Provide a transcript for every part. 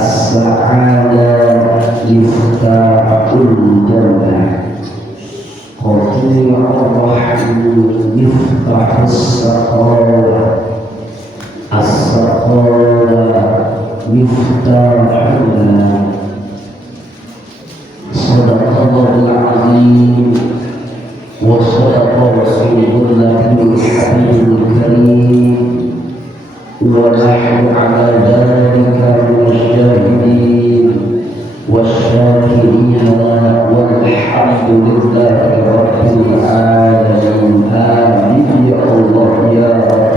السعادة السعادة مفتاح الجنة قطيع الرحم مفتاح السخاوة السخاوة مفتاحنا صدق الله العظيم وصدق رسوله الحبيب الكريم ونحن على ذلك من الشاهدين والشاكرين والحمد لله رب العالمين آمين يا الله يا رب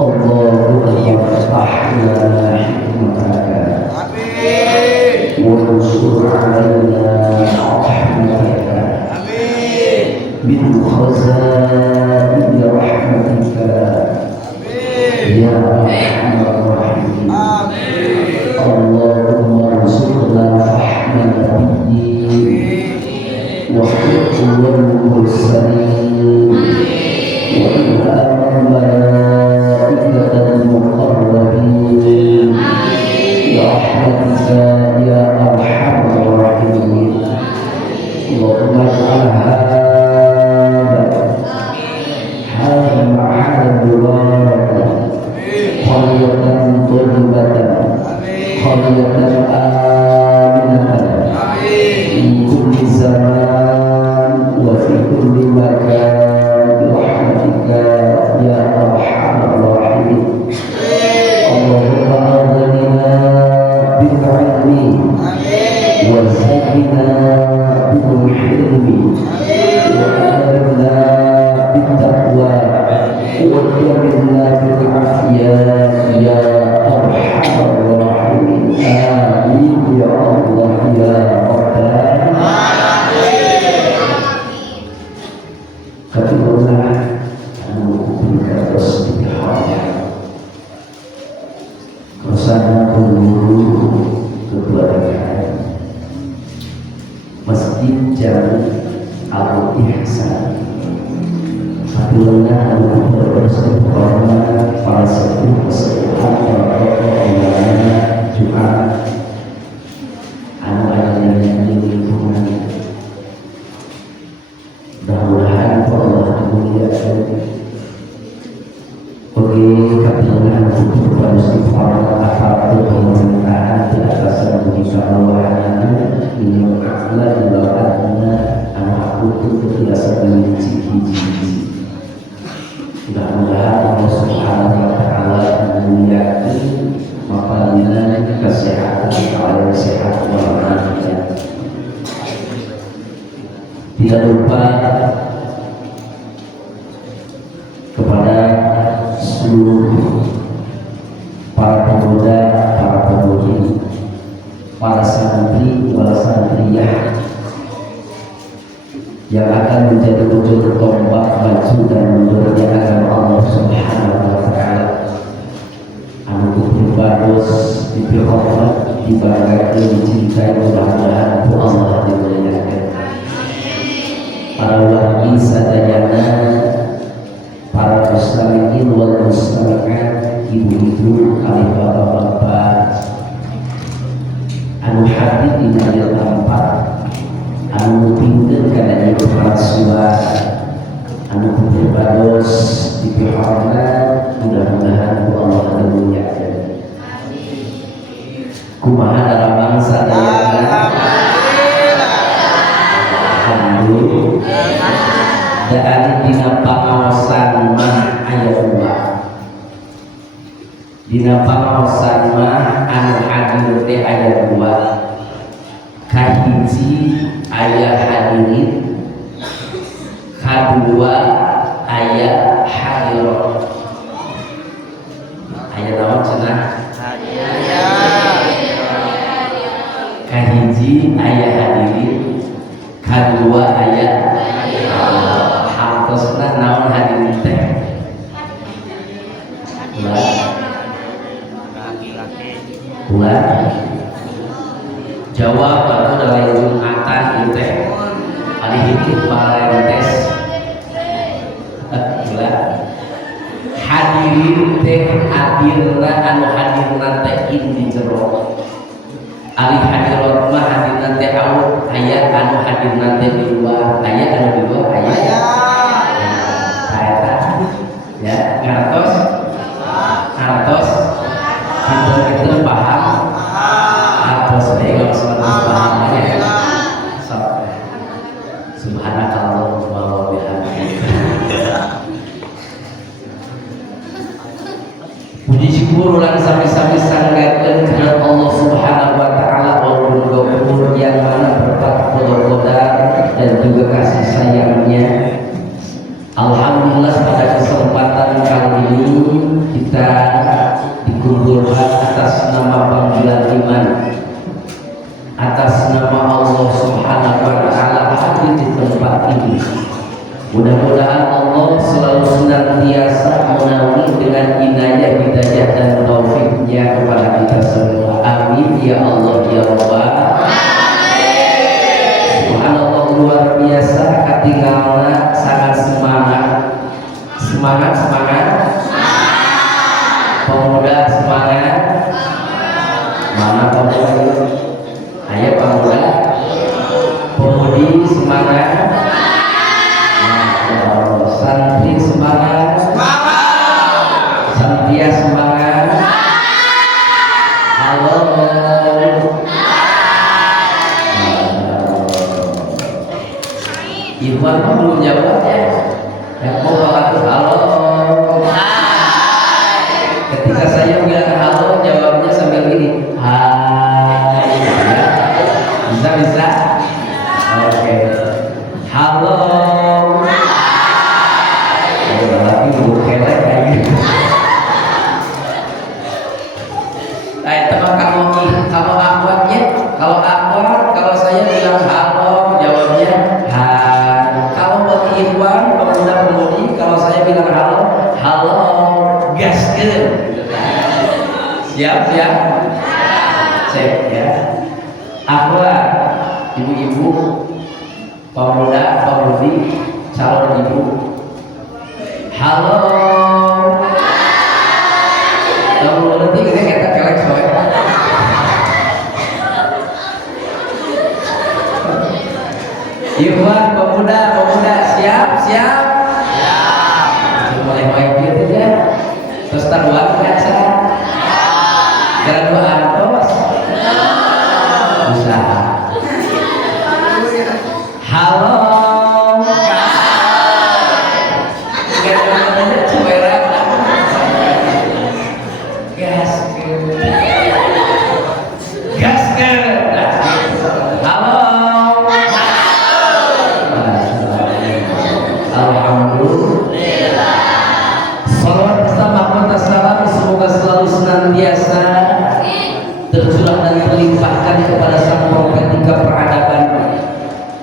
اللهم افتحنا حكمتك وانصر علينا رحمتك من خزائن رحمتك يا ارحم الراحمين اللهم ارزقنا فهم النبيين وحكم المرسلين وإمام الملائكة المقربين برحمتك يا أرحم الراحمين اللهم اجعل هذا المعهد المبارك قرية طيبة قرية آمنة في كل زمان وفي كل مكان برحمتك يا أرحم الراحمين اللهم أغننا بالعلم وزكنا بالحلم وأكرمنا بالتقوى وجملنا بالعافية يا أرحم الراحمين آمين يا الله يا رب العالمين. Bersama guru keluarga Masjid Jami Al-Ihsan Alhamdulillah bersama para sepuh kesepuhan para tokoh ulama Jumat anak-anak yang di lingkungan mudah-mudahan Allah dimuliakan bagi kabilan untuk beristighfar apapun pemerintahan di atas Allah ini mengalah di bawahnya anak putu biasa biji-biji. Mudah-mudahan Allah Subhanahu wa Ta'ala memuliakan makanan kesehatan kalau sehat walafiat. Tidak lupa kepada seluruh para pemuda, para pemudi, para santri, para santriyah yang akan menjadi ujung tombak maju dan mundurnya agama Allah Subhanahu wa Ta'ala. Anugerah berbagus, diberi diberkati, dicintai, mudah-mudahan Allah dimuliakan. Para wali sadayana, para mustami'in wal mustami'at, ibu-ibu, kali bapak-bapak anu hadir di hadil tempat anu tinggal karena ibu rasulah anu berbados di pihakna mudah-mudahan Allah dimuliakan. Kumaha dalam bangsa dayana alhamdulillah dan dina pangaosan mah aya dua. Dina pangaosan mah anu hadir teh aya dua. Kahiji aya hadirin, kadua aya hadir. Aya naon cenah? Kahiji aya hadirin, kadua aya hartosna naon hadirin teh? Ulah jawab atau dalam Jumatan itu hari itu parentes ulah hadirin teh hadirna anu hadirna teh indi jero ari hadirat mah hadirna teh awet aya anu hadirna teh di luar aya anu di luar aya eta ya ngartos kita paham atas dengan paham ya subhanakallah wa bihamdihi puji syukur ulang sami-sami sanggakeun kana Allah Subhanahu wa taala walaupun ghafur yang mana berkat qadar dan juga kasih sayangnya. Alhamdulillah pada kesempatan kali ini kita dikumpulkan atas nama panggilan iman, atas nama Allah Subhanahu wa taala hadir di tempat ini. Mudah-mudahan Allah selalu senantiasa menaungi dengan inayah, hidayah dan taufiknya kepada kita semua. Amin ya Allah ya Rabbal alamin. Subhanallah, luar biasa ketinggalan sangat semangat pemuda semangat mana pemuda ayo pemuda pemudi semangat santri semangat santia semangat halo Iwan belum jawab ya mau bawa halo ketika saya bilang halo jawabnya sambil gini hai ya. Bisa oke halo lagi bukelek kayak gitu teman kalau akhwatnya kalau saya bilang halo jawabnya hai. Kalau bagi Iwan pemuda-pemudi kalau saya bilang halo gaskeun siap cek ya akhwat ibu-ibu pemuda-pemudi calon ibu halo kamu nanti kita kelek soalnya Iwan pemuda siap mulai gitu ya terus taruhan kaca gara dua antos usaha halo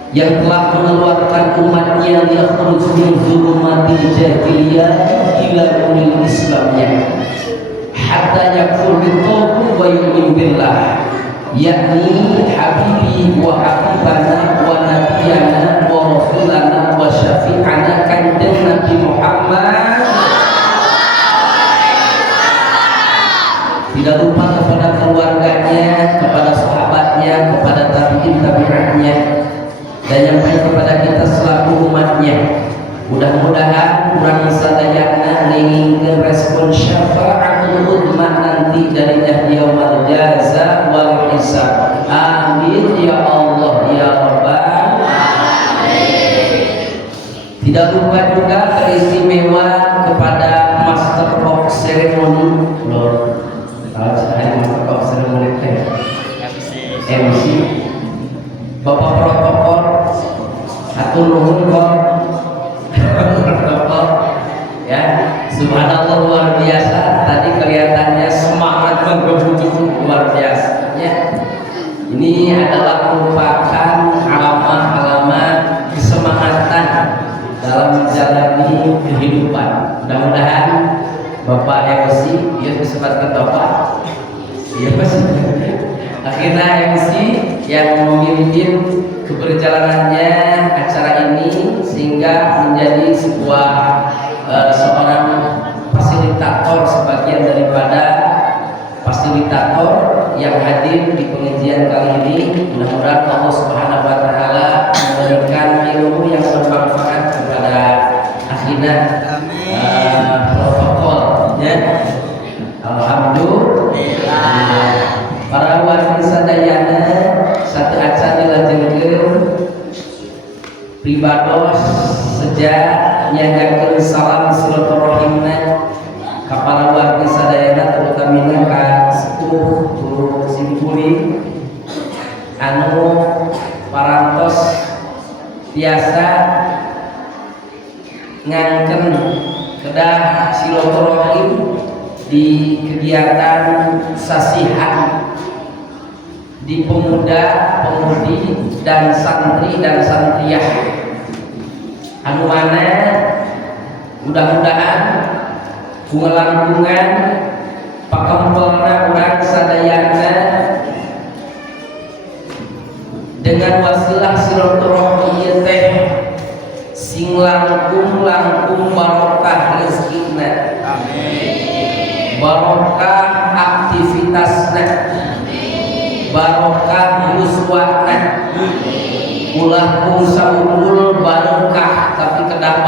yang telah mengeluarkan umatnya yakhruj min zulumatil jahiliyah ila nuril islamnya hatta yakfur bittaghut wa yu'min billah yakni habibi wa habibana wa nabiyana wa rasulana wa syafi'ana kanjeng Nabi Muhammad. Tidak lupa kepada keluarganya, kepada sahabatnya, kepada tabi'in-tabi'atnya, dan yang baik kepada kita selaku umatnya. Mudah-mudahan kurang sadayana ningingkeun respon syafa'atul uzma nanti dari yaumul jaza wal hisab. Amin ya Allah ya Rabbal alamin. Tidak lupa juga keistimewaan kepada Master of Ceremony Lord. Kalau saya Master of Ceremony MC Bapak protokol satu nuhun kok protokol ya. Subhanallah luar biasa tadi kelihatannya semangat menggebu-gebu luar biasa ya. Ini adalah merupakan alamat kesemangatan dalam menjalani kehidupan. Mudah-mudahan Bapak MC ya kesempatan Bapak ya akhirnya MC yang memimpin keberjalanannya acara ini sehingga menjadi sebuah seorang fasilitator yang hadir di pengajian kali ini. Mudah-mudahan Allah Subhanahu wa taala memberikan ilmu yang bermanfaat kepada akhirnya protokol ya. Alhamdulillah. Para warga sadayana satu acara dilajengkeun pribados sejak nyanyakeun salam silaturahimna ka para warga sadayana terutamina ka sepuh guru simpuli anu parantos tiasa ngangken kedah silaturahim di kegiatan sasihan di pemuda, pemudi dan santri dan santriyah anu mana mudah-mudahan kungelangkungan pakempelna urang sadayana dengan wasilah silaturahmi ieu teh sing langkung barokah rezekina, barokah aktivitasna, barokah yuswana, ulah kung saunggul barokah tapi kedah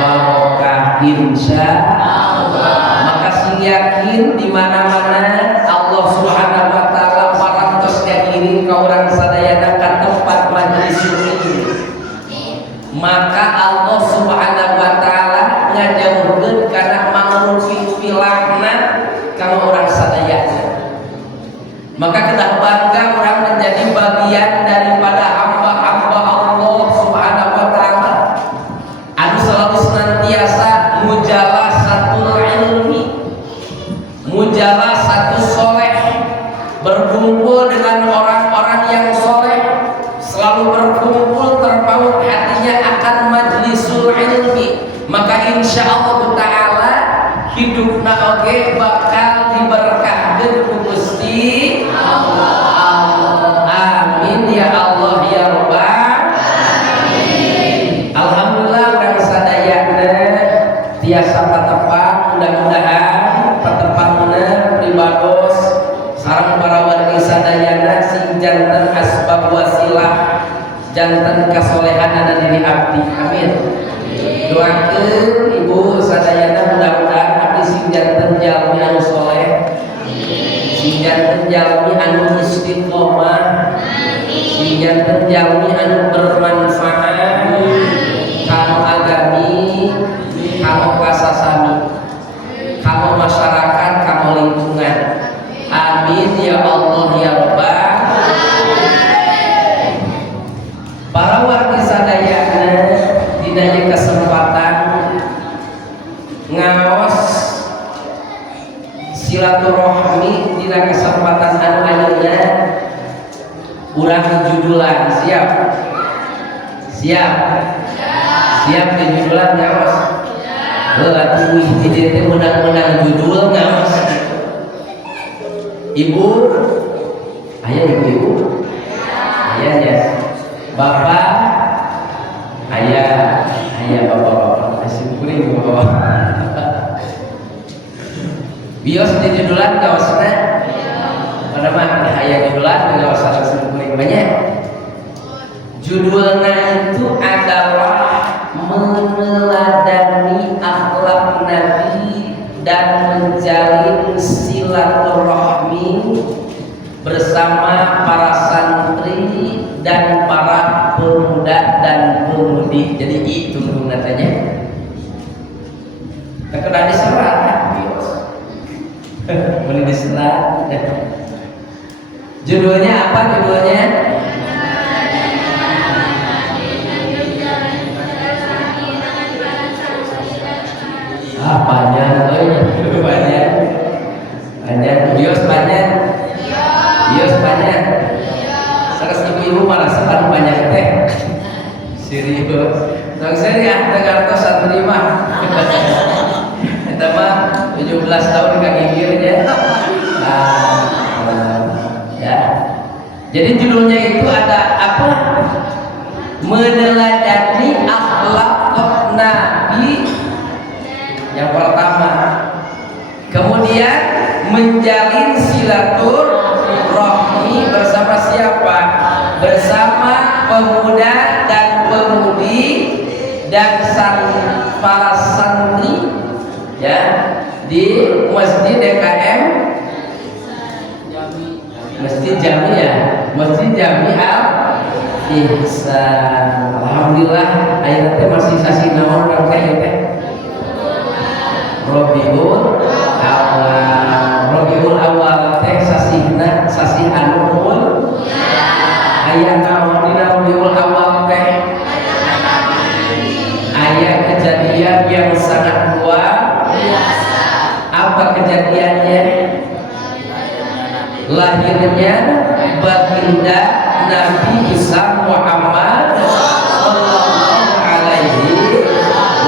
barokah insya Allah. Maka sing yakin di mana-mana Allah Subhanahu wa taala parantos ngiring ka urang sadayana ka tempat majelis ini. Maka Allah Subhanahu wa taala ngajauhkeun kana mangrupi-upilahna ka urang sadayana. Maka kedah bangga orang menjadi bagian daripada hamba-hamba Allah Subhanahu wa taala anu selalu senantiasa mujalasatul ilmi, mujalasatus soleh, berkumpul dengan orang-orang yang soleh, selalu berkumpul terpaut hatinya akan majlisul ilmi. Maka insya Allah taala hidupna oge bakal diberkahkeun ku Gusti Allah. Amin ya Allah ya Rabbal alamin. Alhamdulillah urang sadayana tiasa patepang, mudah-mudahan patepangna pribados sareng para wargi sadayana sing janten asbab wasilah janten kasolehan diri abdi. Amin. Doakeun ibu sadayana mudah-mudahan abdi sing janten jalmi anu soleh, sing janten jalmi anu istiqomah, sing janten jalmi anu bermanfaat kanu agami, kanu kasasami, kanu masyarakat, kanu lingkungan. Amin ya Allah ya Rabbal alamin. Para wargi sadayana dina kesempatan ngaos silaturahmi dina kesempatan anu ayeuna urang judulan siap di judulan ngaos atuh di dieu teh menang-menang judul ngaos. Ibu aya ibu aya ya bapak aya bapak masih kuring bapak bios di judulan kaosna pada mah aya judulan dengan kaos kuring banyak. Judulnya itu adalah meneladani akhlak Nabi dan menjalin silaturahmi bersama para santri dan para pemuda dan pemudi. Jadi itu katanya. Terkena diserat, bios. Boleh diserat. Judulnya apa judulnya? Banyak bios banyak sanes ibu malah sekarang banyak teh serius tong seri dengar tos terima eta mah 17 tahun kagigirnya ya. Jadi judulnya itu ada apa? Meneladani akhlak Nabi yang pertama. Kemudian menjalin silaturahmi bersama siapa? Bersama pemuda dan pemudi dan para santri ya di Masjid DKM, Masjid Jami ya, Masjid Jami Al Ihsan. Alhamdulillah ayatnya masih sasi naon kan kayak teh Rabiul Awal. Rabiul Awal teh sasihna sasih anu unggul. Aya naon dina Rabiul Awal teh? Aya kejadian yang sangat luar biasa. Apa kejadiannya? Lahirnya baginda Nabi besar Muhammad sallallahu alaihi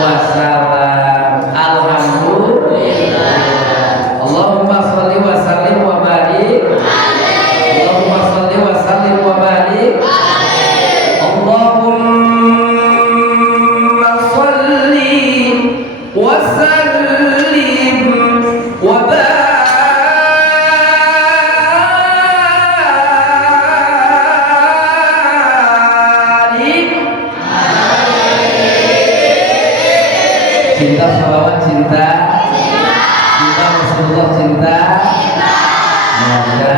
wasallam. Alhamdulillah. Allahumma shalli wa sallim wa barik. Allahumma shalli wa sallim wa barik. Allahumma shalli wa sallim wa barik. Cinta salawat, cinta Rasulullah, cinta maka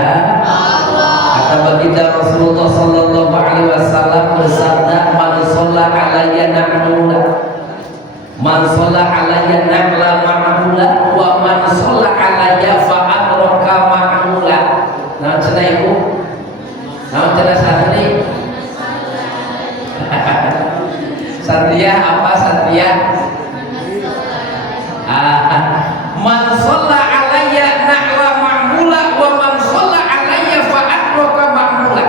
kata baginda Rasulullah sallallahu alaihi wasallam bersabda, man shalla alayya na'mula, man shalla alayya na'la ma'mula, wa man shalla alayya fa'adraka ma'mula. Nah cenah ibu, nah cenah santri Satria apa Satria? Man shalla alayya na'la ma'mula wa man shalla alayya fa'adraka ma'mula.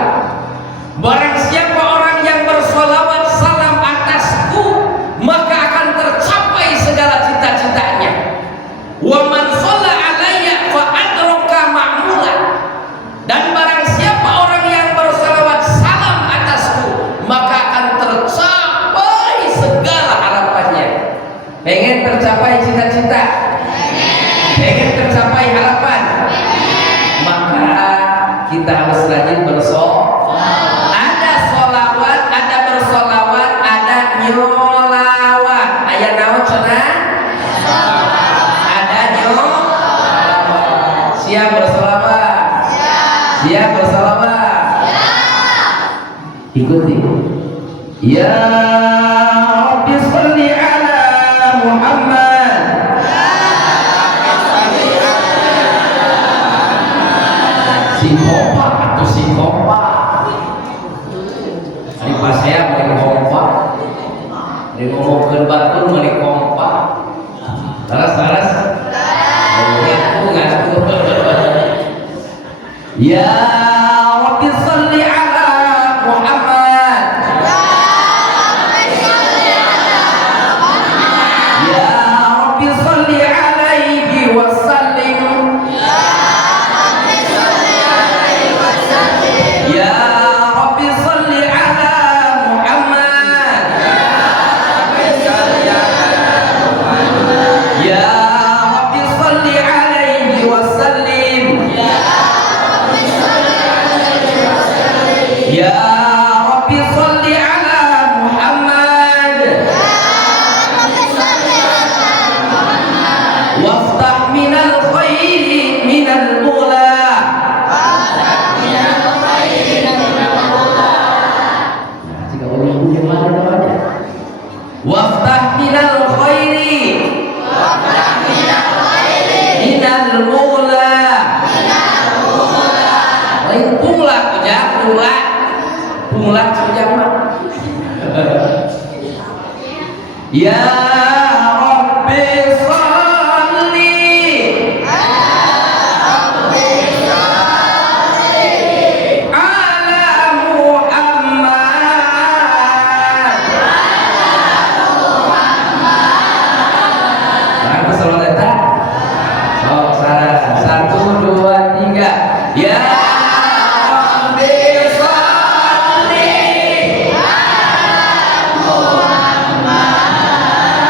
Barang siapa orang yang bersolawat salam atasku, maka akan tercapai segala cita-citanya. Wa man shalla alayya fa'adraka ma'mula. Dan barang siapa orang yang bersolawat salam atasku, maka akan tercapai segala harapannya. Pengen tercapai cita-cita? Pengen tercapai harapan? Maka kita harus rajin bersolawat. Ada solawat, ada bersolawat, ada nyolawat. Ayat naon cenah? Ada nyolawat. Siap bersolawat? Siap bersolawat? Ikuti. Ya Rabbi sholli ala Muhammad. Singkopa atau singkopa? Di pasea balik kompa, di ngomongkeun batur balik kompa. Saras. Ya Rabbi sholli ala Muhammad. Ya Rabbi sholli alaihi wasallim. Ya Rabbi sholli ala Muhammad. Ya Rabbi sholli alaihi wasallim. Ya Rabbi sholli ala Muhammad. Waftah minal khairi minal mula. Waftah minal khairi minal mula. Lain pula aja pula saja mah. Ya Rabbi sholli ala Muhammad. Lagu salawat eta. Oh, salah. 1 2 3. Ya Rabbi sholli ala Muhammad.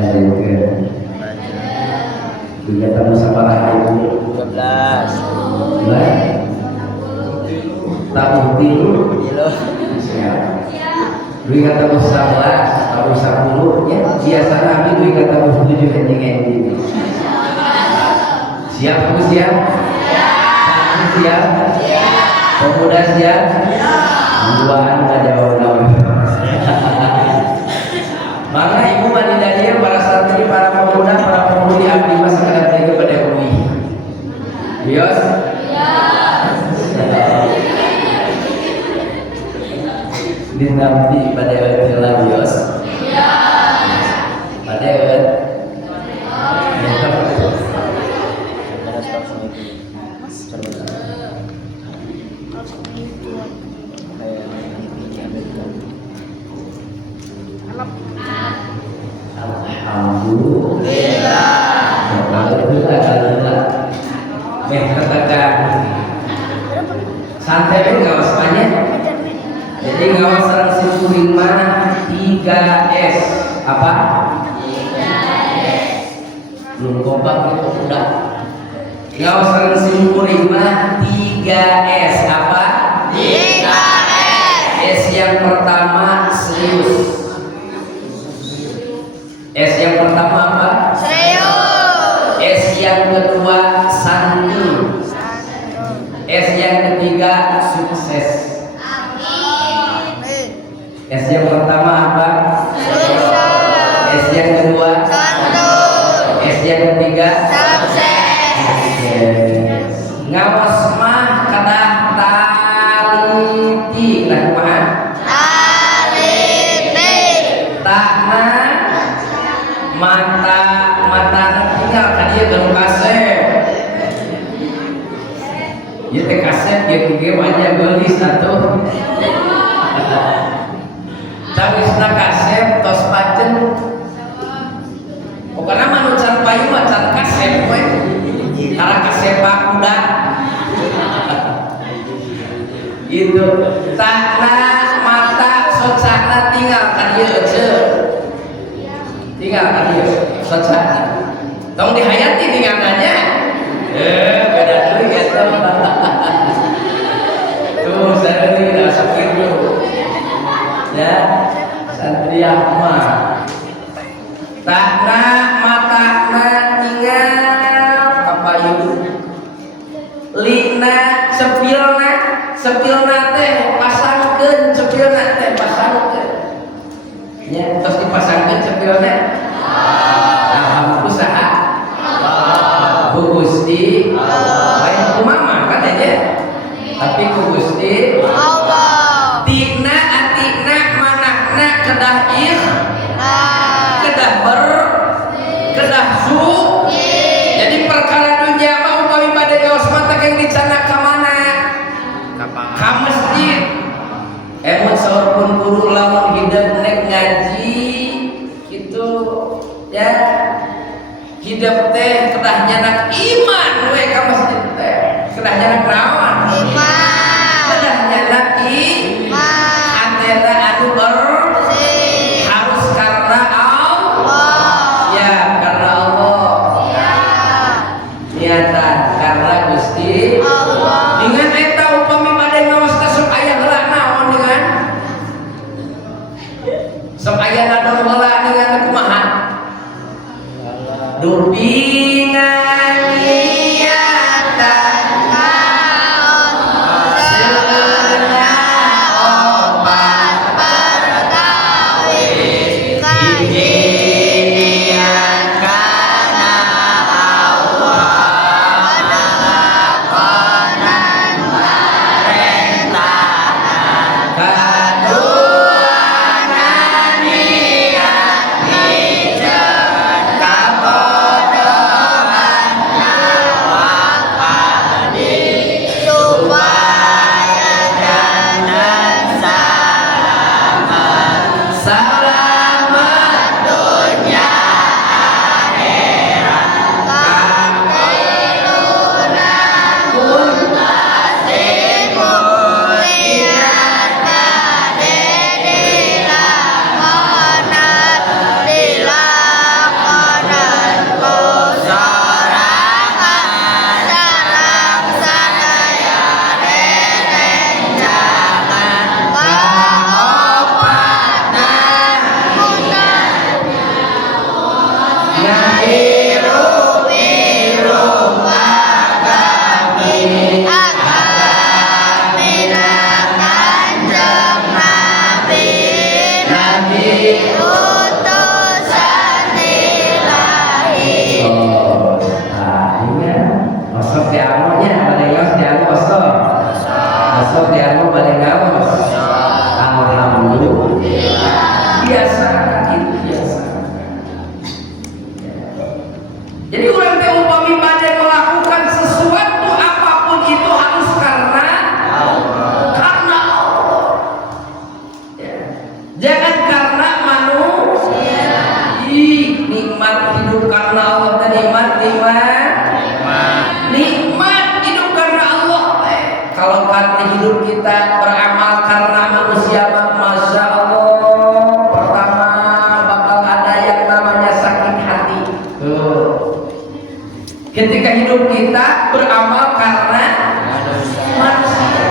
lanjutkan. Kegiatan musyawarah itu 13 tahun tilu kilo. dua kata musyawarah tahun 10 ya biasa kami dua kata 7 ending siap bu siap siap pemuda siap duaan nggak jawab maka ibu manidania para santri para pemuda para pemudi abdi mas sekalian kepada UI Bios dinampi pada event Bios pada event santai pun nggak usahnya jadi nggak usah simpulin mana 3S apa belum kompak itu udah nggak usah simpulin mana 3S apa 3S S yang pertama serius S yang pertama apa serius S yang kedua santun S yang ketiga sukses. S yang pertama apa? S yang kedua S yang ketiga sukses. Ngawas mah kata taliti lah kumaha? Taliti. Takna mata tinggal kan dia kalau kasep. Ya teh kaset gitu wajah gelis atuh. Tawisna kaset tos pacen. Pokona mah nu can payu mah can kaset we. Tara kasepak kuda. Gitu. Takna mata socana tinggal kan ieu ceuk. Tinggal kan ieu socana. Tong dihayati tinggalnya. Beda deui eta. Tuh saya ini udah sakit dulu ya santri mah takna matakna tinggal kapayun lina sepilna teh pasangkeun cepilna teh pasangkeun nya tos dipasangkeun cepilna alhamdulillah usaha Bu Gusti lain ku mama kan aja tapi ku Gusti Allah tina atina manakna kedah kedah su jadi perkara dunia mah upami bade ngaos mata yang dicana ka mana ka masjid emang saur pun guru lamun hidup nek ngaji gitu ya hidup teh kedah nyanak iman we ka masjid teh kedah nyanak naon iman kedah nyanak iman antena anu bersih harus karena Allah ya karena Allah ya niatan karena Gusti Allah dengan eta upami bade ngaos teh sok aya heula naon dengan sok aya naon heula dengan kumaha dupingan niatan kaon seunah obat perkawis niat kana Allah ngalakonan parentahan kaduana niat mijeun kabodohan hidup karena Allah dan nikmat hidup karena Allah. Kalau karena hidup kita beramal karena manusia, masya Allah, pertama bakal ada yang namanya sakit hati. Ketika hidup kita beramal karena manusia,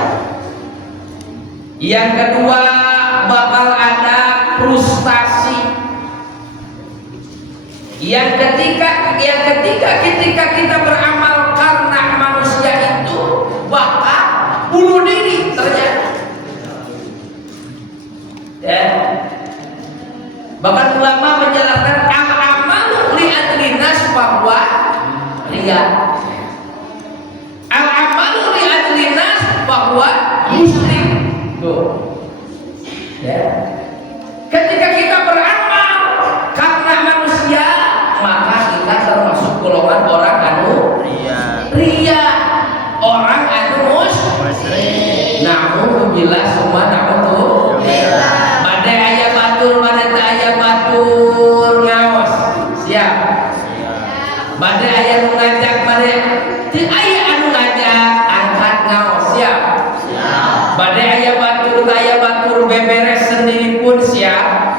yang kedua bakal ada frustasi. Yang ketiga ketika kita beramal karena manusia itu bakal bunuh diri ternyata. Ya. Bahkan ulama menjelaskan al-amalu li'adli nas bahwa ria. Al-amalu li'adli nas bahwa muslim. Tuh. Ya. Ketika kita beramal karena manusia, maka kita termasuk golongan orang anu ria, orang anu musyrik. Namun bila semua namun tuh badai aya batur, badai teu aya batur ngaos. Siap. Badai aya nu ngajak, badai teu aya anu ngajak, angkat ngaos. Siap. Badai aya batur, aya batur beberes sendiri pun siap.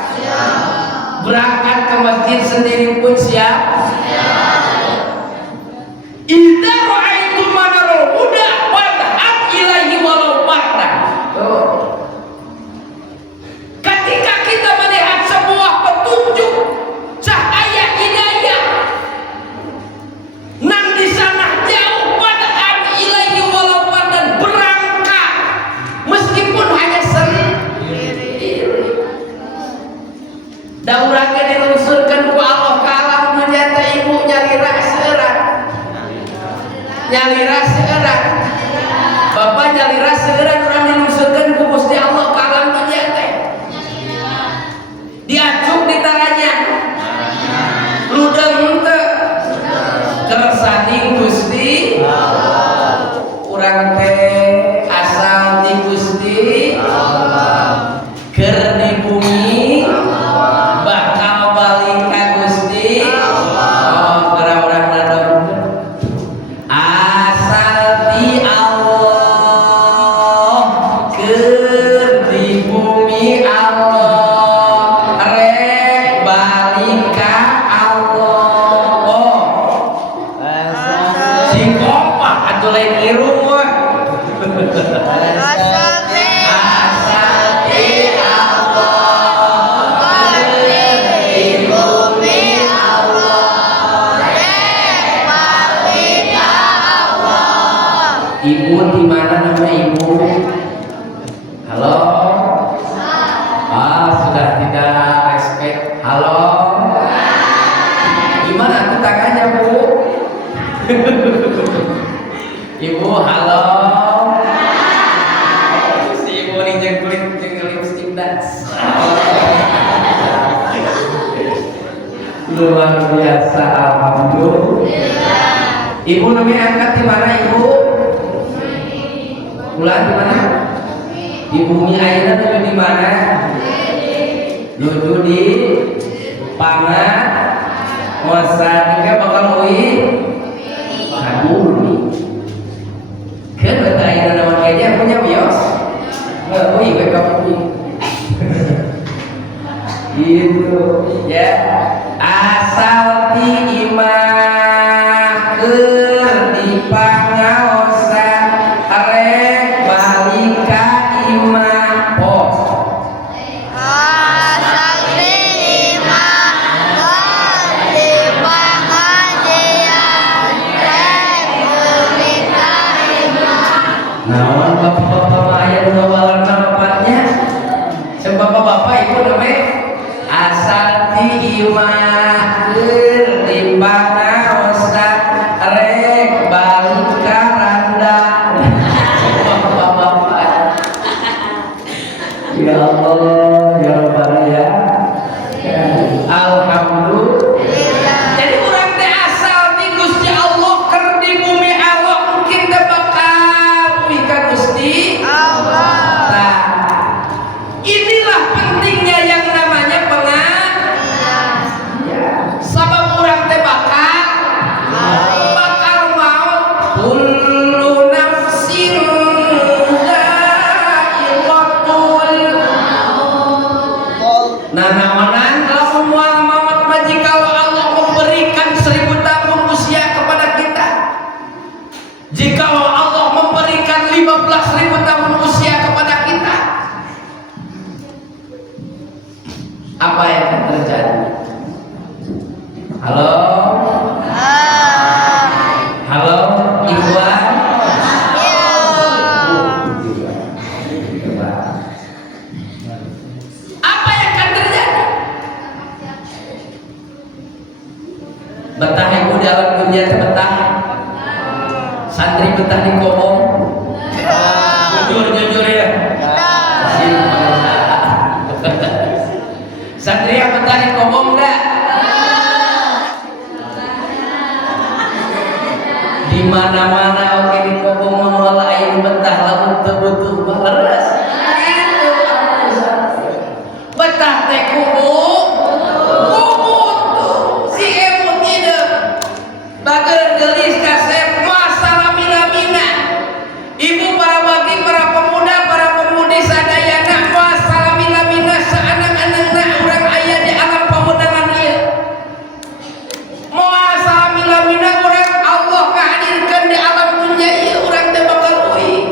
Berangkat ke masjid sendiri pun siap. Idza ra'aitu manarul huda wadhab ilaihi walau wahdah. Ketika kita melihat sebuah petunjuk cahaya hidayah nan di sana jauh, wadhab ilaihi walau wahdah, berangkat meskipun hanya sendiri. Daurangnya dilusurkan ku Allah ka alam dunia teh ibu nyalira seurat. Nyalira seurat. Bapak nyalira seurat urang dilusurkan ku Gusti Allah ka alam dunia teh. Diacuk ditaranya. Ludeung teu. Kersani Gusti Allah. Urang teh asal di Gusti Allah. Keur di bumi bakal balik ka Gusti Allah. Orang-orang nadong asal di Allah, keur di bumi Allah, rek balik ka Allah. Sing kompak atuh lain irung we. Ibu di mana nama ibu? Halo. Sudah tidak respect. Halo. Gimana aku tangannya bu? Ibu halo. Si ibu ini jengkulit lipstick dance. Luar biasa, alhamdulillah. Ibu namanya angkat di mana ibu? Ulang di mana? Di bumi ayeuna nuju di mana? Nuju di pangan. Masa juga bakal ui ka bumi. Keun beuteung ayeuna naon aja punya bios? Ui we ka bumi. Gitu ya. Asal di imah keur di pangaosan arek balik ka imah pos. Asal di imah keur di pangajian rek balik ka imah. Naon bapak-bapak mah aya nu ngawalarna bapaknya? Cek bapak-bapak ibu namanya asal di imah keur di pangaosan rek balik ka randa. Bapak-bapak. Ya Allah, ya Rabbal ya. Alhamdulillah. Jadi urang teh asal di Gusti Allah keur di bumi Allah mungkin teh bakal ui ka Gusti Allah. Nah, inilah pentingnya yang namanya pengajian. Sabab urang teh Betah ibu di alam dunia teh betah. Santri betah di kobong. Jujur ya. Santri yang betah di kobong enggak? Di mana-mana oke di kobong lain betah lamun teu butuh baleres. Betah teh kubu si emut ide bager gelis kasep masalah mina-mina. Ibu para wagi, para pemuda, para pemudi sadayana masalah mina-mina seanak-anakna urang aya di alam pamundangan ieu. Masalah mina-mina urang Allah kahadirkeun di alam dunia ieu urang teh bakal uing.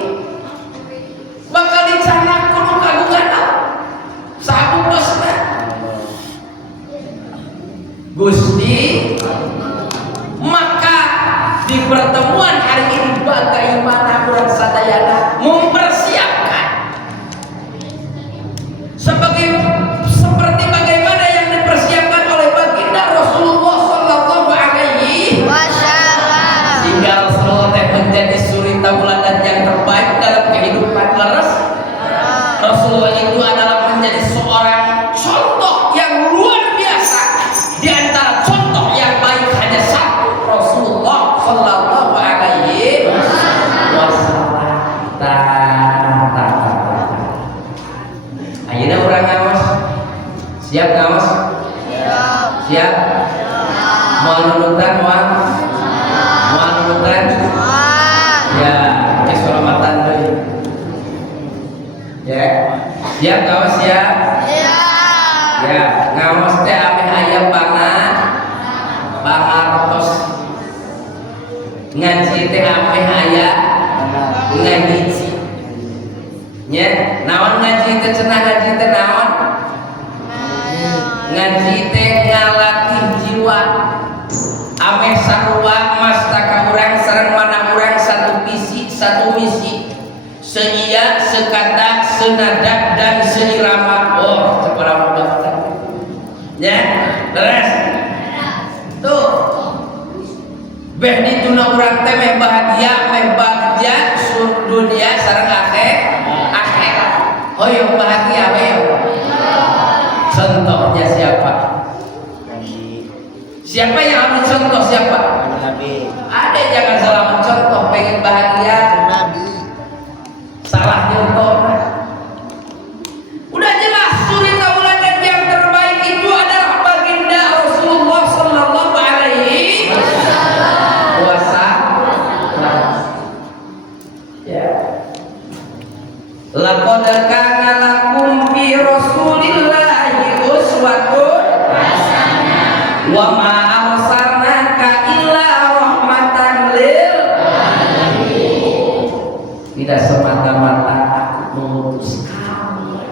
Bakal dicanakeun nu kagunganna. Sabukosna Gusti, maka di pertemuan hari ini bagaimana urang sadayana mempersiapkan seperti bagaimana yang dipersiapkan oleh baginda Rasulullah sallallahu alaihi Wasallam. sehingga Rasulullah teh menjadi suri tauladan yang terbaik dalam kehidupan leres. Rasulullah itu adalah menjadi seorang contoh yang luar biasa. Di antara contoh yang baik hanya satu, Rasulullah sallallahu alaihi wasallam. Ayeuna urang ngaos. Siap ngaos? Siap? Moal nunutan moal? Moal nunutan? Ya, geus salamatan deui. Ya. Siap ngaos ya? Ya, ngaos teh ame aya pangartos. Ngaji teh ame aya ngahiji. Nya, naon ngaji teh cenah ngaji teh naon? Ngaji teh ngalatih jiwa. Ame sarua mastaka urang sareng mana urang satu visi, satu misi. Seiya, sekata, senada dan seirama. Oh, seberapa banget. Ya, terus. Tuh. Beh dituna urang teh meh bahagia, meh bagja sur dunia sareng akhirat. Hoyong bahagia we. Contohnya siapa? Siapa yang ambil contoh siapa? Nabi. Ada jangan salah mencontoh, pengen bahagia. Nabi. Salah nyontoh. Udah jelas suri tauladan yang terbaik itu adalah baginda Rasulullah sallallahu alaihi wasallam. Ya. Laqad kana lakum fi Rasulillahi uswatun hasanah wa ma arsalnaka illa rahmatan lil alamin. Tidak semata-mata aku mengutus kamu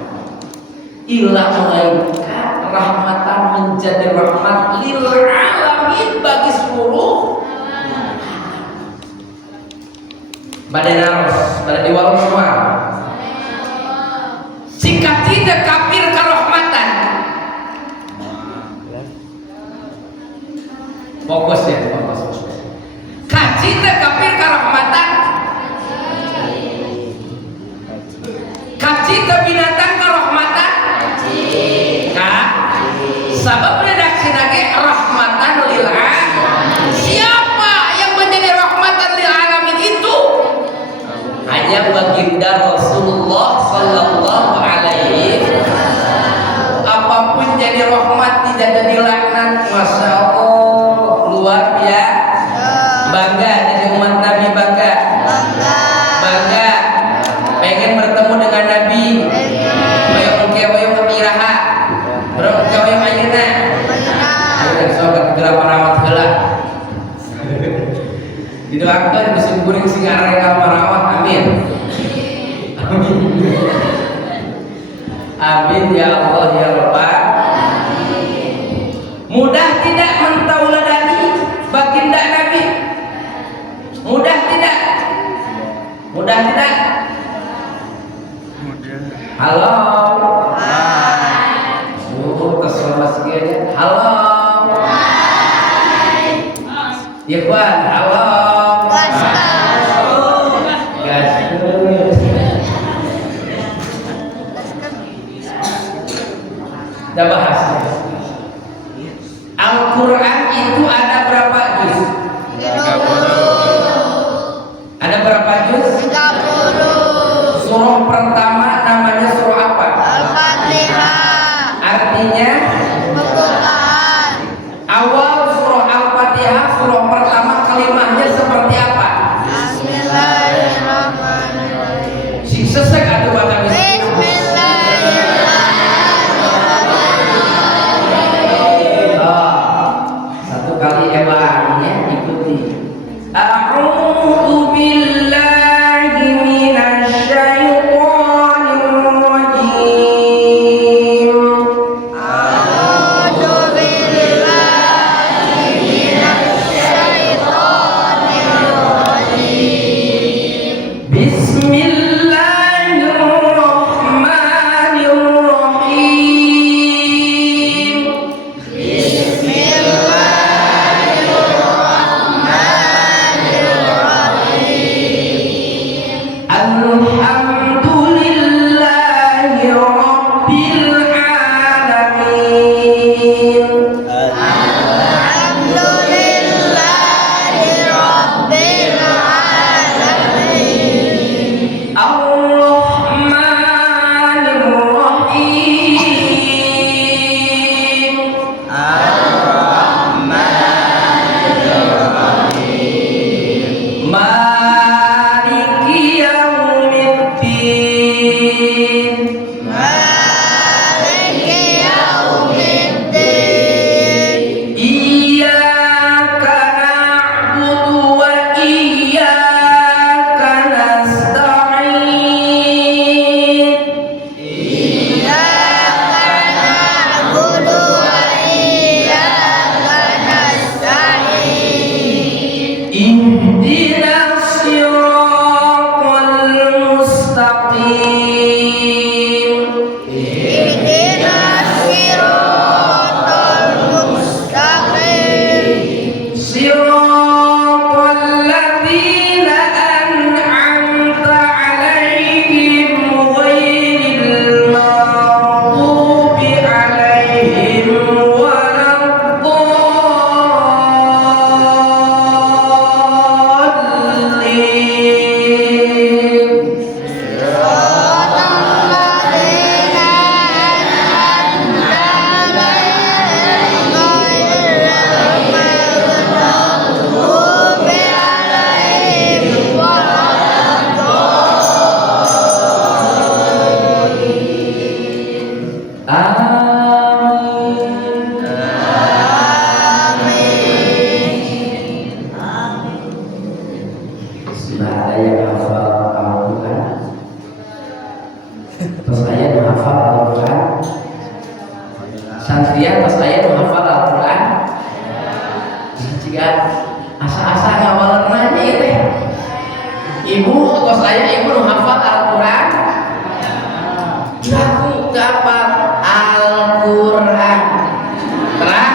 illa melainkan rahmatan menjadi rahmat lil alamin bagi seluruh badan harus badan diwalung semua. Jika tidak kafir karahmatan. Fokus ya, fokus. Kacita kafir karahmatan. Kacita binatang karahmatan. Sabab redaksi nage rahmatan lil alamin. Siapa yang menjadi rahmatan lil alamin itu? Hanya baginda Rasulullah sallallahu alaihi wasallam. Apapun jadi rahmat tidak jadi laknat. Masya Allah, luar biasa. Bangga jadi umat Nabi, bangga. Pengen bertemu dengan Nabi. Wayang iraha. Bro, wayang ayeuna. Ayeuna sok gegera marawat heula. Didoakeun bisa kuring sing areka marawat. Amin. Amin ya Allah ya Rabbal. Mudah tidak mentauladani baginda Nabi? Mudah tidak? Mudah tidak? Halo. Hai. Kesel mas halo. Hai. Ikhwan, halo. Gas. Gas. Udah bahas. Al-Quran itu ada berapa juz? 30. Ada berapa juz? 30. Surah pertama namanya surah apa? Al-Fatihah. Artinya Pembukaan. awal surah Al-Fatihah, surah pertama kalimahnya seperti apa? Bismillahirrahmanirrahim. Si sesek atau baca bismillah. Bismillahirrahmanirrahim. Satu kali emangnya ikuti. A'udzu billahi minasy syaithanir rajim. A'udzu billahi minasyaitonir rajim. Bismillahirrahmanirrahim. Alhamdulillahi rabbil alamin. Alhamdulillahi rabbil alamin. Ar-Rahmanir Rahim. Maliki yaumiddin. Maliki yaumiddin. Iyyaka na'budu wa iyyaka nasta'in. Iyyaka na'budu wa iyyaka nasta'in. Ihdinas siratal mustaqim. Ihdinas siratal mustaqim. Siratal ladzina an'amta 'alaihim ghairil maghdubi 'alaihim waladdallin. Siratal ladzina an'amta 'alaihim ghairil maghdubi 'alaihim waladdallin. Amin. Sudah ada yang hafal Al-Quran? Terus saya menghafal Al-Quran? Santrian terus saya menghafal Al-Quran? Jika asa-asa ngawal nanya itu ibu terus saya ibu menghafal Al-Quran? Aku hafal Al-Quran. Terang?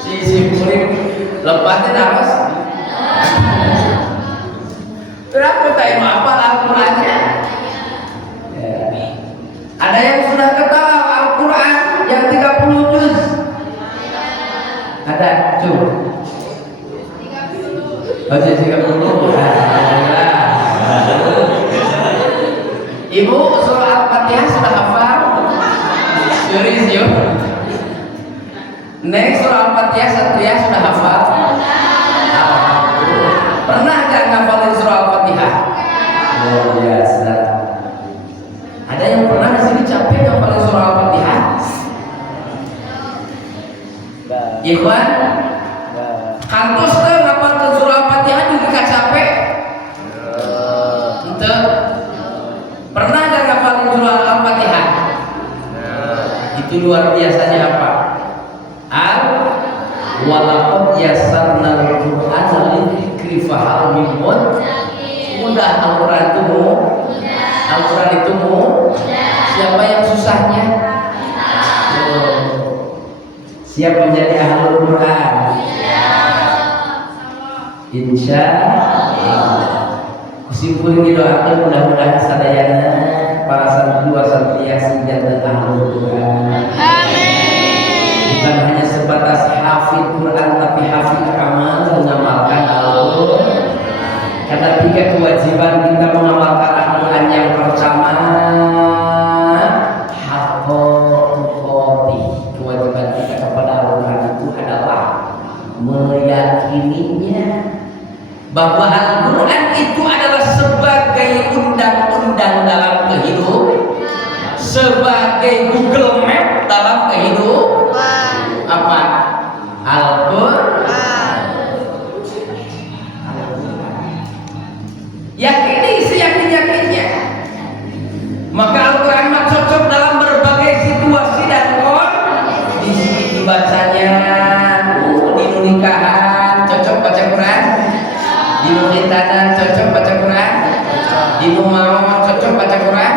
Si murid lepasnya nafas. Berapa tak hafal Al-Qurannya? Ada yang sudah ketawa Al-Quran yang 30 juz? Ada, coba. Baca 30. Ibu surah Al-Fatihah sudah hafal? Serius yuk. Next surah Al-Fatihah Satria sudah hafal? Pernah nggak ngafalin surah Al-Fatihah? Luar biasa. Ada yang pernah di sini capek ngafalin surah Al-Fatihah? Ikhwan, kantos tuh ngafalin surah Al-Fatihah juga gak capek? Ente pernah nggak ngafalin surah Al-Fatihah? Itu luar biasanya apa? Walaqad yassarnal Qur'ana lidzikri fahal min mudah. Al-Quran itu Al-Quran itu siapa yang susahnya? Siap menjadi ahlul Quran? Insya Allah. Kusimpulin didoakan mudah-mudahan sadayana para santri santriasi jadi ahlul Quran. Bukan hanya sebatas hafid Quran tapi hafid amal mengamalkan Al-Quran. Karena tiga kewajiban kita mengamalkan Al-Quran yang pertama haqqoti. Kewajiban kita kepada Al-Quran itu adalah meyakininya bahwa Al-Quran itu adalah sebagai undang-undang dalam kehidupan, sebagai Google Map dalam kehidupan. Apa? Al-Quran. Yakini seyakin-yakinnya. Maka Al-Quran cocok dalam berbagai situasi dan kondisi. Dibacanya di nikahan cocok baca Quran, di nikahan cocok baca Quran, di rumah cocok baca Quran.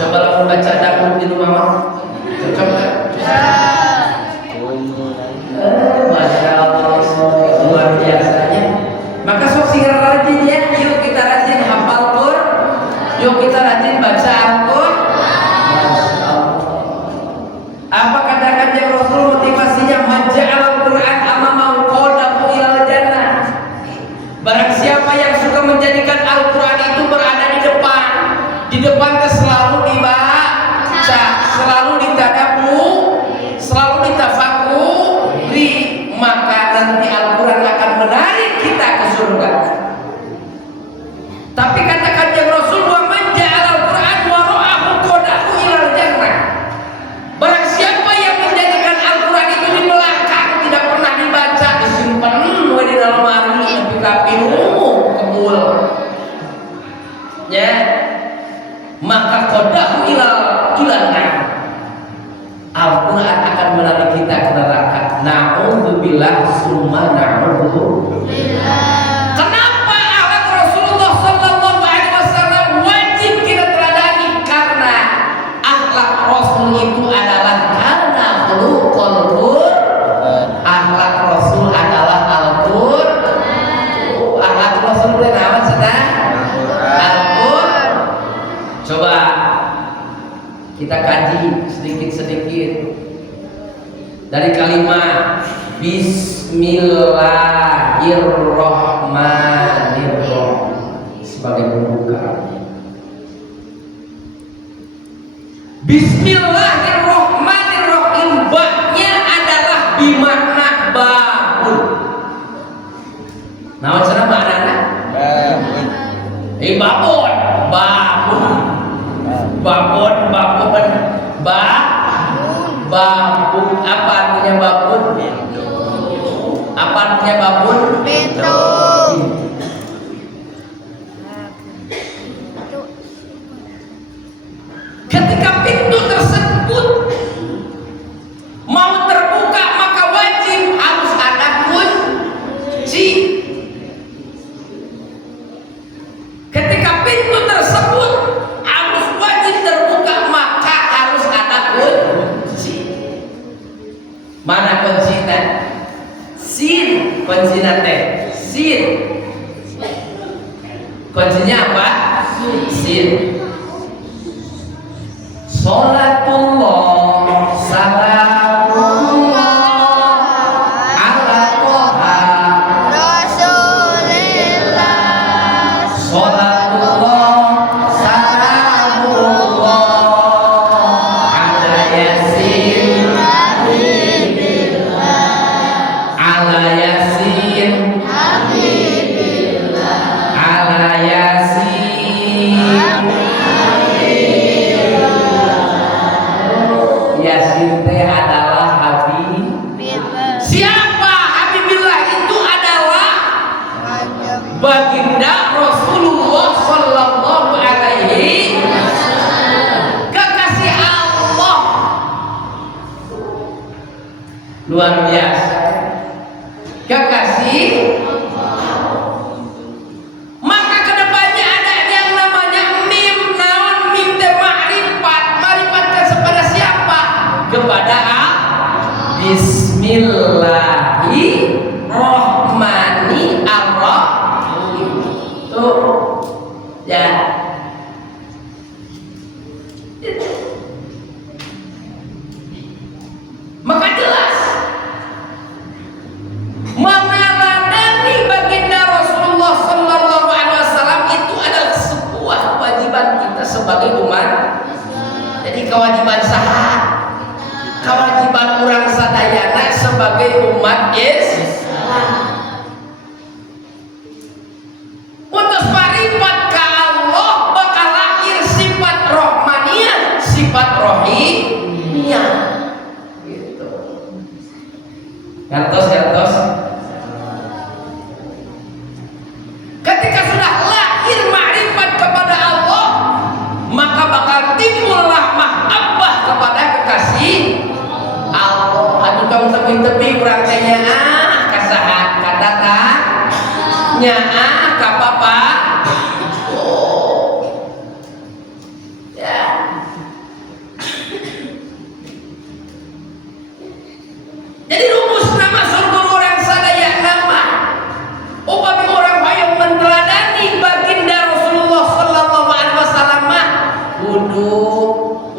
Sebelum membaca dapur di rumah cocok tak? Masya Allah, luar biasanya. Maka sok sih rajin ya, yuk kita rajin hafal Quran, yuk kita rajin baca Al-Quran. Masya Allah. Apa katakan yang Rasul motivasinya maja'al Al-Quran amamahu qadahu ilal jannah. Barang siapa yang suka menjadikan Al-Quran itu berada di depan selalu dibaca, selalu ditadabbur, selalu ditafakuri, maka nanti Al-Quran akan menarik kita ke surga. Tapi katakan yang Rasul wa man ja'ala Al-Quran wara'ahu qadahu ilal jannah. Barang siapa yang menjadikan Al-Quran itu di belakang, tidak pernah dibaca, disimpan di dalam lemari, tapi kebul. Ya. Maka qadahu ilal nar. Al-Quran akan menarik kita ke neraka. Na'udzubillah summa na'udzubillah. Kenapa akhlak Rasulullah sallallahu alaihi wasallam wajib kita teladani? Karena akhlak Rasul itu adalah karena khuluqul Quran. Akhlak Rasul adalah Al-Quran. Akhlak Rasul itu apa sedang? Al-Quran. Coba kita kaji sedikit-sedikit dari kalimat Bismillahirrahmanirrahim sebagai pembuka. Bismillahirrahmanirrahim, ba-nya adalah bimakna babun. Nah, macam mana anak? Babun, babun. Babun, babun, apa artinya babun? Apa artinya babun? Pintu. Ketika pintu tersebut mau terbuka maka wajib harus ada kunci. Ketika pintu tersebut harus wajib terbuka maka harus ada kunci. Mana kuncinya? Sin, kuncinya teh. Sin. Kuncinya apa? Sin. Salatullah salamullah ala Toha Rasulillah. Salatullah salamullah ala Yasin ala Yasin ala Yasin. Yasin teh adalah Habib. Siapa Habibillah? Itu adalah baginda Rasulullah sallallahu alaihi wasallam, kekasih Allah. Luar biasa. Kekasih. Maka kedepannya ada yang namanya mim, naon mim teh ma'rifat. Ma'rifat kepada siapa? Kepada Bismillahirrahmanirrahim. Tuh, ya. Maka jelas meneladani baginda Rasulullah Sallallahu Alaihi Wasallam itu adalah sebuah kewajiban kita sebagai umat. Jadi kewajiban sah, kewajiban orang sadayana sebagai umat Islam. Untuk maripat ke Allah bakal lahir sifat rohmaniyah, sifat rohimiyah. Gitu. Ngertos. Ketika sudah lahir ma'rifat kepada Allah, maka bakal timbullah mahabbah kepada kekasih Allah. Aduh kamu tepi-tepi kurang tanya kasahat kata tak nyaa kapapa. Oh. Ya. Jadi rumus nama surga orang sadaya nama upami orang hayang menteladani baginda Rasulullah Sallallahu Alaihi Wasallam kudu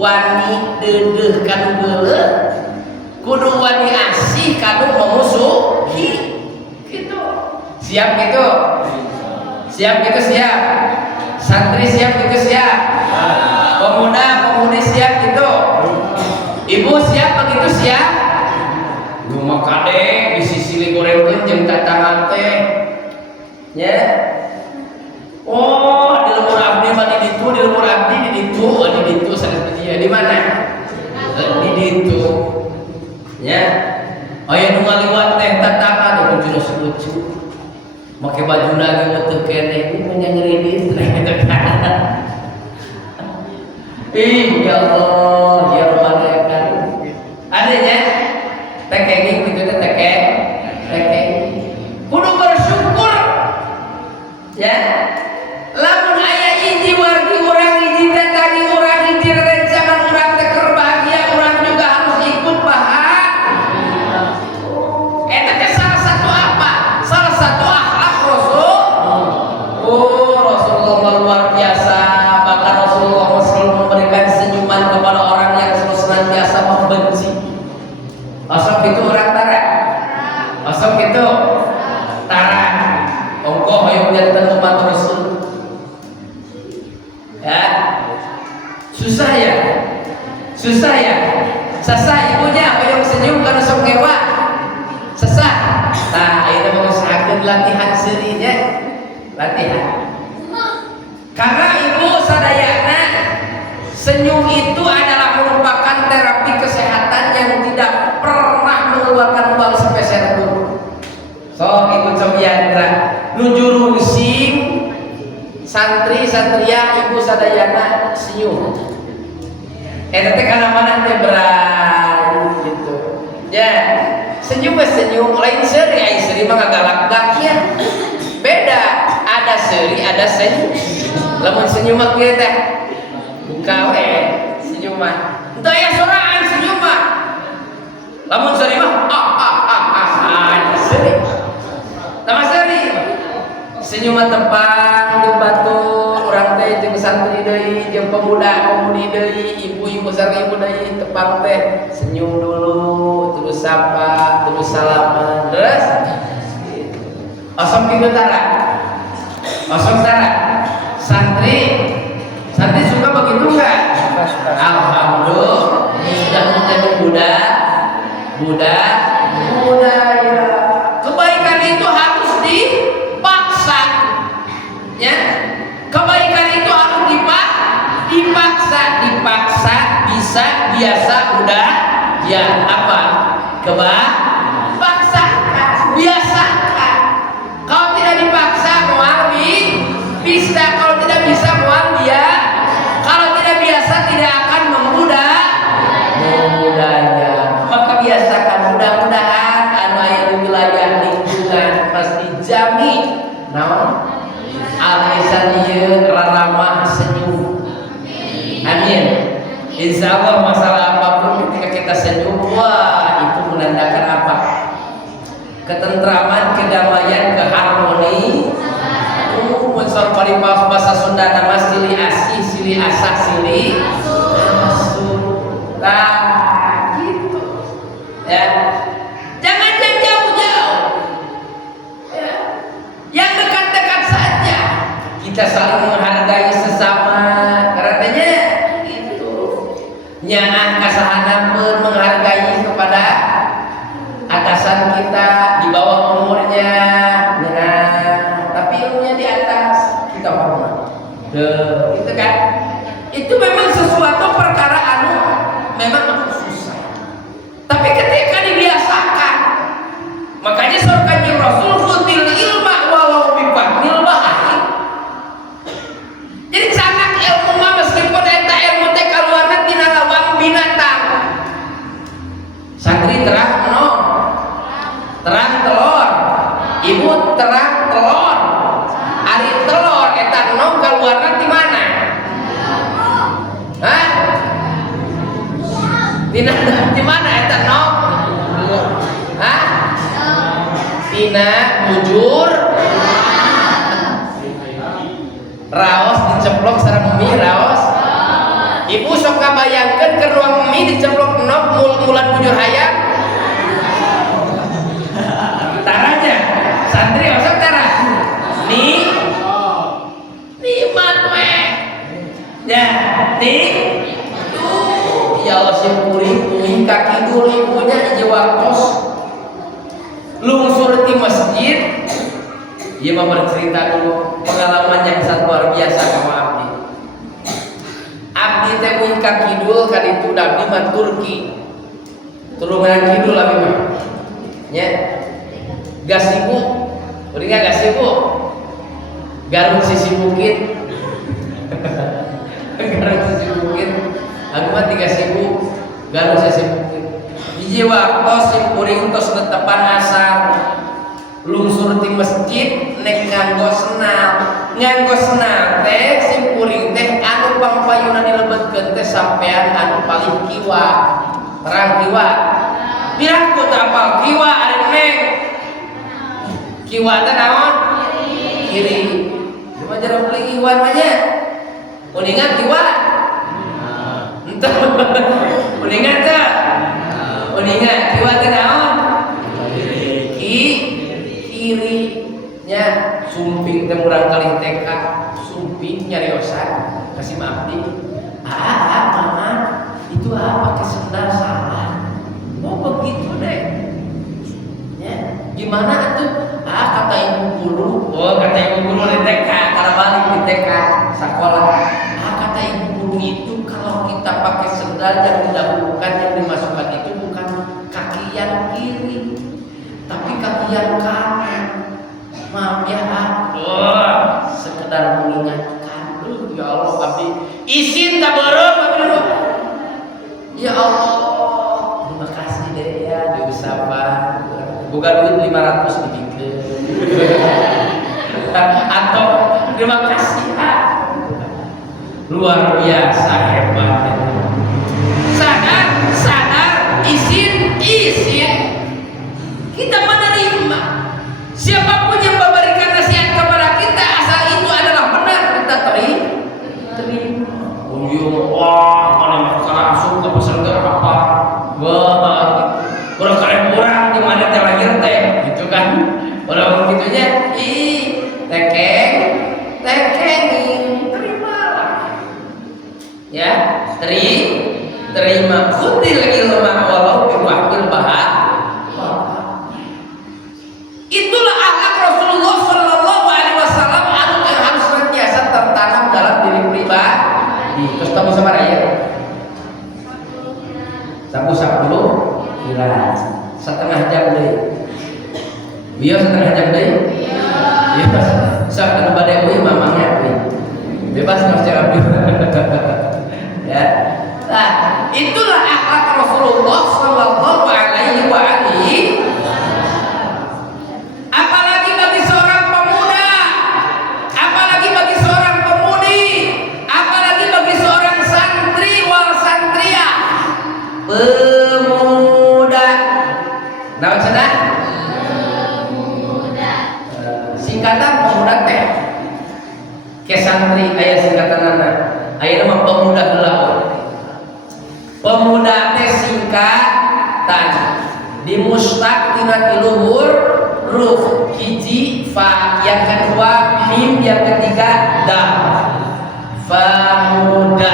wani deudeuh kanu beuleuh, kudu wani asih kanu memusuhi. Gitu. Siap gitu? Siap. Santri siap gitu siap. Pemuda-pemudi siap gitu. Ibu siap begitu siap. Rumah kade di sisi gorengkeun jeung tatangan teh. Ya. Oh, di lemur abdi mah di ditu, di lemur abdi di ditu sanes dia. Di mana? Di ditu. Ya. Aya nu ngaliwat teh tatangan itu jelas lucu. Make baju lagi betul kene itu punya ngeridit gitu kan. Ya Allah, ya Rabbal alamin. Adanya tekeng gitu tekeng. Kudu bersyukur. Ya. Lamun aya hiji wargi urang hiji tadi urang hiji rencangan urang teh keur bahagia urang juga harus ikut bahagia. Eta teh salah satu apa? Salah satu akhlak Rasul. Oh, Rasulullah luar biasa. Bahkan Rasulullah selalu memberikan senyuman kepada orang yang senantiasa membenci. Asal itu orang tara. Asal itu tara. Ongkoh hayang janten umat Rasul. Ya. Susah ya. Sasa ibunya hayang senyum karena sok ngewa. Sesah. Nah, ini mengusahakan latihan serinya. Latihan. Karena ibu sadayana senyum itu adalah merupakan terapi kesehatan yang tidak pernah mengeluarkan uang sepeser pun. So, ibu Cobiandra nujur sing santri-santria ibu sadayana senyum. Eta teh kana mana teh berat gitu. Ya. Senyum lain seri mah galak-galak ya. Beda, ada seri, ada senyum. Lamun senyum mah kieu teh buka we senyum mah. Henteu aya soraan senyum mah. Lamun seri mah seri. Nama seri. Senyum mah tepang jeung batur urang teh jeung santri deui jeung pemuda-pemudi deui, ibu-ibu sareng ibu deui tepang teh senyum dulu, terus sapa, terus salaman, terus osong kieu tara. Osong tara. Santri suka begitu enggak? Alhamdulillah sudah menjadi budaya. Kebaikan itu harus dipaksa. Ya. Kebaikan itu harus dipaksa bisa biasa udah ya apa? Paksa biasakan. Kalau tidak dipaksa mual bisa, kalau tidak bisa mual dia. Kalau tidak biasa tidak akan memudahnya. Maka biasakan, mudah-mudahan anu aya di wilayah lingkungan pasti jamin naon alisan ieu ramah senyum. Amin. Insyaallah masalah apapun ketika kita senyum Wah, itu menandakan apa? Ketentraman, kedamaian, keharmoni. Unsur paripas bahasa Sunda nama sili asih, sili asah, sili asuh. Nah, gitu. Ya. Jangan yang jauh-jauh. Ya. Yang dekat-dekat saja. Kita saling menghargai sesama. Karenanya itu. Nyaah kasahanan pun menghargai kepada atasan kita di bawah umurnya. Nah, tapi ilmunya di atas kita hormat. Itu kan. Itu memang sesuatu perkara anu memang susah. Tapi ketika dibiasakan, makanya surganya Rasul futil ilma walau bifahmil bahari. Jadi sanak ilmu mah meskipun eta ilmu teh kaluarna tina lawang binatang. Santri terang no. Terang telur. Ibu terang telur. Ari telur eta no kaluarna di mana? Hah? Di mana eta no? Hah? Tina bujur raos diceplok sareng mie raos. Ibu sok kabayangkeun ke ruang mie diceplok nok mulan bujur hayam. Taranya santri osok tara. Nih matwe. Ya, nih. Ya Allah simpuling kaki dulu ibunya jiwa kos lungsur di masjid. Dia mau bercerita dulu pengalaman yang sangat luar biasa sama Abdi. Abdi teh muih kaki dulu kan itu Abdi mah Turki. Turunan kidul Abdi mah. Ya. Gas sibuk. Udah enggak gas sibuk. Garut sisi bukit. Garut sisi bukit. Aku mah 3.000 Garut sisi bukit. Hiji waktu simpuring tos netepan asar. Lungsur di masjid nek nganggo senal teh simpuring teh anu pangpayunan dilebetkeun teh sampean anu paling kiwa terang kiwa piraku teh apal kiwa ari neng kiwa teh naon kiri cuma jarang beli kiwa mah nya uningan kiwa entah uningan teh uningan kiwa teh naon kirinya sumping teh murang kali TK sumping nyariosan kasih maaf nih mama itu pakai sendal salah begitu deh ya gimana tuh kata ibu guru kata ibu guru di TK karena balik di TK sekolah kata ibu guru itu kalau kita pakai sendal yang didahulukan yang dimasukkan itu bukan kaki yang kiri tapi kaki yang kanan. Maaf ya sekedar mengingatkan. Ya Allah Abdi izin tak bareng Abdi. Ya Allah terima kasih deh ya diusapan bukan duit 500 dibikeun atau terima kasih luar biasa hebat. Sadar izin kita menerima siapapun yang memberikan nasihat kepada kita asal itu adalah benar kita terima. Wah mana langsung ke peserta apa? Wah kurang kurang di mana teh lahir teh gitu kan? Kalau begitunya tekeng terimalah ya terima khudil ilma walau bifahmil bahar. Itulah akhlak Rasulullah Shallallahu Alaihi Wasallam yang harus senantiasa tertanam dalam diri pribadi. Terus kamu sama raya, sapu kira setengah jam deh. Biar setengah jam deh. Iya, saya kena badai mamangnya, bebas mas cakap ya. Nah, itulah akhlak Rasulullah Shallallahu Alaihi Wasallam. Apalagi bagi seorang pemuda, apalagi bagi seorang pemudi, apalagi bagi seorang santri wal santriah. Pemuda santri aya singkatanana. Aya nama pemuda heula. Pemuda teh singkatan dimustaq tina tiluhur huruf, hiji fa, yang kedua mim, yang ketiga dal. Pemuda.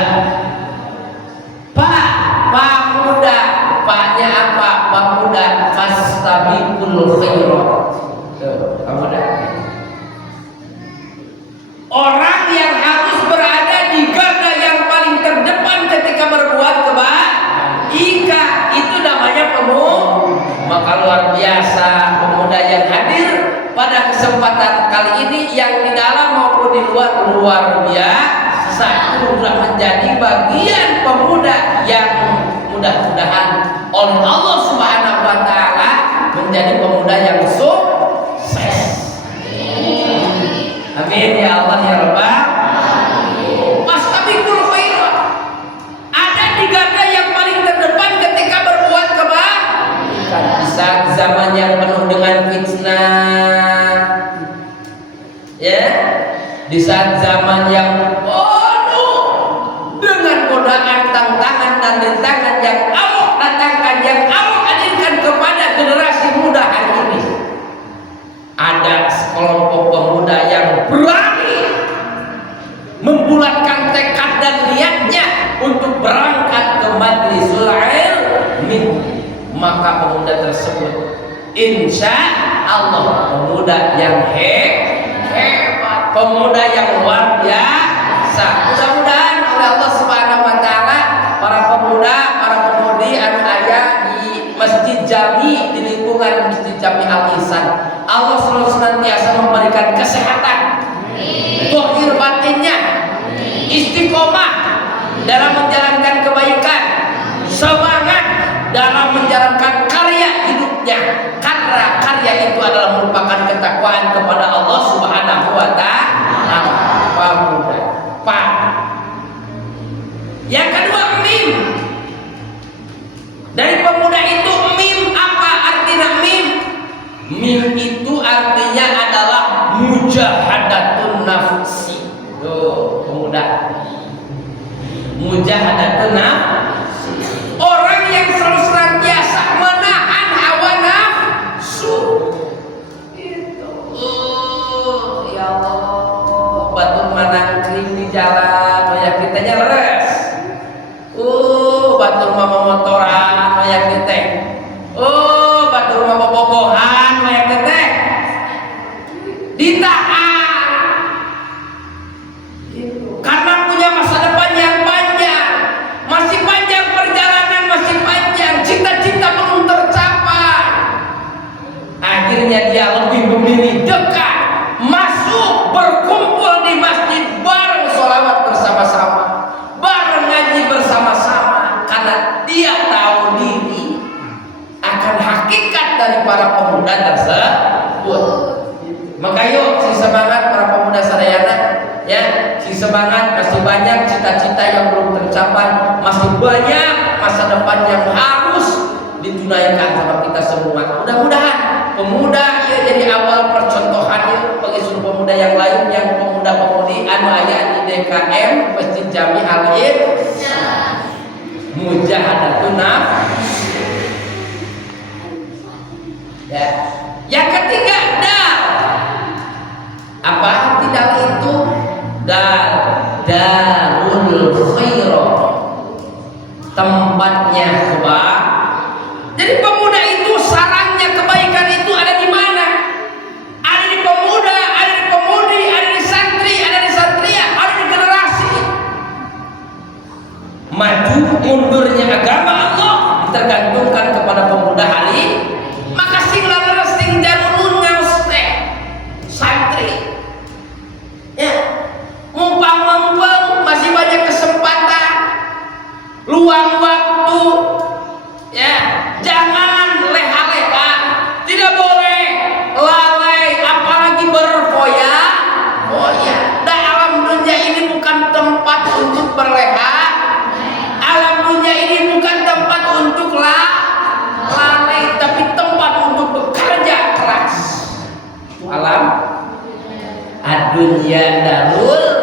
Pemuda, paknya apa? Pemuda fastabiqul khairat. Pemuda. Orang yang harus berada di garda yang paling terdepan ketika berbuat kebaikan, itu namanya pemuda. Maka luar biasa pemuda yang hadir pada kesempatan kali ini, yang di dalam maupun di luar biasa, sudah menjadi bagian pemuda yang mudah-mudahan oleh Allah Subhanahu wa taala menjadi pemuda yang sukses. Amin ya Allah ya Rabbal alamin. Fastabiqul khairat. Ada di garda yang paling terdepan ketika berbuat kebaikan. Di saat zaman yang penuh dengan fitnah, ya, di saat zaman yang penuh dengan godaan, tantangan dan rintangan yang Allah datangkan, yang Allah hadirkan kepada generasi muda hari ini, ada sekelompok pemuda yang berani membulatkan tekad dan niatnya untuk berangkat ke majlisul ilmi. Maka pemuda tersebut insya Allah pemuda yang hebat, pemuda yang luar biasa. Mudah-mudahan oleh Allah Subhanahu wa taala para pemuda, para pemudi anu aya di Masjid Jami, di lingkungan Masjid Jami Al Ihsan, Allah selalu senantiasa memberikan kesehatan, zahir batinnya, istiqomah dalam menjalankan kebaikan, semangat dalam menjalankan karya hidupnya, karena karya itu adalah merupakan ketakwaan kepada Allah Subhanahu wa taala. Pemuda. Yang kedua mim. Dari pemuda itu mim, apa artinya mim? Mim itu artinya adalah mujahadatun nafsi. Tuh, pemuda. Mujahadatun nafsi. Orang yang selalu senantiasa menahan hawa nafsu. Itu. Oh, ya Allah. Batur manangkring di jalan, ya kitanya leres. Batur mama motoran, ya kita. Batur mama bobohan, ya kita. Ditahan. Karena punya masa depan yang panjang, masih panjang perjalanan, masih panjang, cita-cita belum tercapai. Akhirnya dia lebih memilih dekat, masuk, berkumpul di masjid, bareng sholawat bersama-sama, bareng ngaji bersama-sama, karena dia tahu diri akan hakikat dari para pemuda tersebut. Maka yuk si semangat para pemuda sadayana, ya, si semangat, masih banyak cita-cita yang belum tercapai, masih banyak masa depan yang harus ditunaikan sama kita semua. Mudah-mudahan pemuda ya jadi awal percontohannya bagi seluruh pemuda yang lain, yang pemuda-pemudi anu aya di DKM Masjid Jami Al Ihsan. Mujahadatun nafsi. Ya. Yang ketiga dal. Apa arti dal itu? Darul khairat, tempatnya kebaikan. Jadi pemuda itu sarangnya kebaikan itu ada di mana? Ada di pemuda, ada di pemudi, ada di santri, ada di santria, ada di generasi. Maju mundurnya agama Allah tergantungkan kepada pemuda hari ini. Maka sing laras sing janun ngaos teh santri. Ya, mumpang-mumpang masih banyak kesempatan, luang waktu, ya, jangan leha-leha, tidak boleh lalai, apalagi berfoya-foya. Dan alam dunia ini bukan tempat untuk berleha, alam dunia ini bukan tempat untuk lalai, tapi tempat untuk bekerja keras. Alam ad-dunya darul